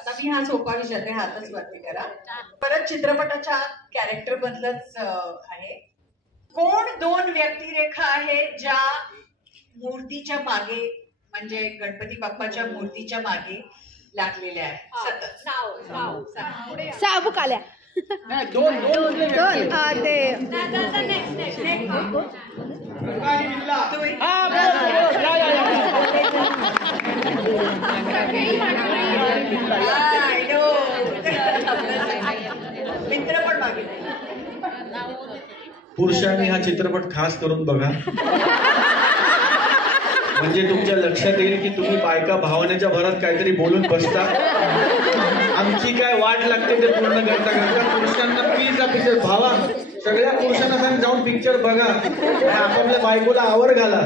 आता मी हा सोपा विचारते, हातच वरती करा. परत चित्रपटाच्या कॅरेक्टर बदलच आहे. कोण दोन व्यक्तिरेखा आहेत ज्या मूर्तीच्या मागे, म्हणजे गणपती बाप्पाच्या मूर्तीच्या मागे लागलेल्या आहेत? साबुक आल्या. दोन ते मित्र पण मागे. पुरुषांनी हा चित्रपट खास करून बघा, म्हणजे तुमच्या लक्षात येईल की तुम्ही बायका भावनेच्या भरात काहीतरी बोलून बसता, आमची काय वाट लागते ते पूर्ण करता करता. पुरुषांना प्लीज पिक्चर भावा, सगळ्या पुरुषांना सांग जाऊन पिक्चर बघा, आपापल्या बायकोला आवर घाला.